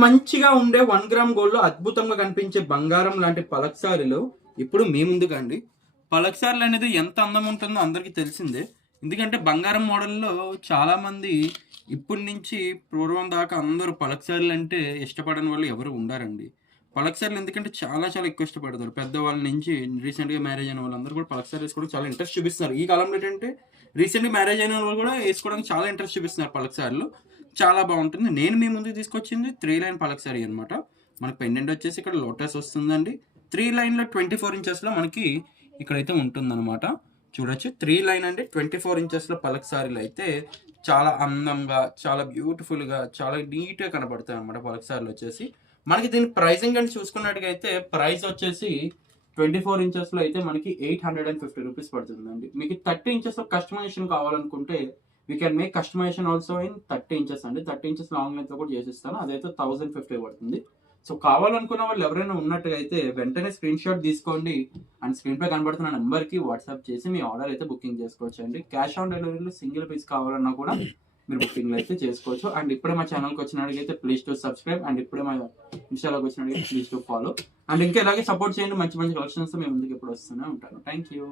మంచిగా ఉండే 1 gram gold లో అద్భుతంగా కనిపించే బంగారం లాంటి పలక్సారీలు ఇప్పుడు మీ ముందుగా అండి. పలక్సారీలు అనేది ఎంత అందం ఉంటుందో అందరికీ తెలిసిందే. ఎందుకంటే బంగారం మోడల్లో చాలా మంది ఇప్పటి నుంచి పూర్వం దాకా అందరూ పలక్సారీలు అంటే ఇష్టపడని వాళ్ళు ఎవరు ఉండారండి. పలక్సారీలు ఎందుకంటే చాలా చాలా ఎక్కువ ఇష్టపడతారు. పెద్దవాళ్ళ నుంచి రీసెంట్‌గా మ్యారేజ్ అయిన వాళ్ళందరూ కూడా పలక్సారీ వేసుకోవడానికి చాలా ఇంట్రెస్ట్ చూపిస్తున్నారు. ఈ కాలంలో ఏంటంటే రీసెంట్‌గా మ్యారేజ్ అయిన వాళ్ళు కూడా వేసుకోవడానికి చాలా ఇంట్రెస్ట్ చూపిస్తున్నారు పలక్సారీలు. చాలా బాగుంటుంది. నేను మీ ముందుకు తీసుకొచ్చింది 3 లైన్ పలక్సారీ అనమాట. మనకి పెండెంట్ వచ్చేసి ఇక్కడ లోటస్ వస్తుందండి. 3 లైన్‌లో 24 ఇంచెస్‌లో మనకి ఇక్కడైతే ఉంటుందన్నమాట. చూడొచ్చు 3 లైన్ అంటే 24 ఇంచెస్‌లో పలక్సారీలు అయితే చాలా అందంగా, చాలా బ్యూటిఫుల్‌గా, చాలా నీట్‌గా కనబడతాయి అన్నమాట పలక్సారీలు వచ్చేసి. మనకి దీని ప్రైసింగ్ అని చూసుకున్నట్టుగా అయితే ప్రైస్ వచ్చేసి 24 ఇంచెస్‌లో అయితే మనకి 850 రూపీస్ పడుతుందండి. మీకు 30 ఇంచెస్‌లో కస్టమైజేషన్ కావాలనుకుంటే we can make customization also in 30 inches అండి. 30 ఇంచెస్ లాంగ్ లెంత్ లో కూడా చేసిస్తాను. అదైతే 1050 పడుతుంది. సో కావాలనుకున్న వాళ్ళు ఎవరైనా ఉన్నట్టుగా అయితే వెంటనే స్క్రీన్ షాట్ తీసుకోండి అండ్ స్క్రీన్ పై కనబడుతున్న నెంబర్ కి వాట్సాప్ చేసి మీ ఆర్డర్ అయితే బుకింగ్ చేసుకోవచ్చు అండి. క్యాష్ ఆన్ డెలివరీలో సింగిల్ పీస్ కావాలన్నా కూడా మీరు బుకింగ్ అయితే చేసుకోవచ్చు. అండ్ ఇప్పుడే మా ఛానల్కి వచ్చినట్టుగైతే ప్లీజ్ టు సబ్స్క్రైబ్ అండ్ ఇప్పుడే మా ఇన్స్టాలోకి వచ్చినట్టుగా ప్లీజ్ టు ఫాలో అండ్ ఇంకా ఇలాగే సపోర్ట్ చేయండి. మంచి మంచి కలెక్షన్స్ మేము ముందుకు ఎప్పుడు వస్తూనే ఉంటాను. Thank you.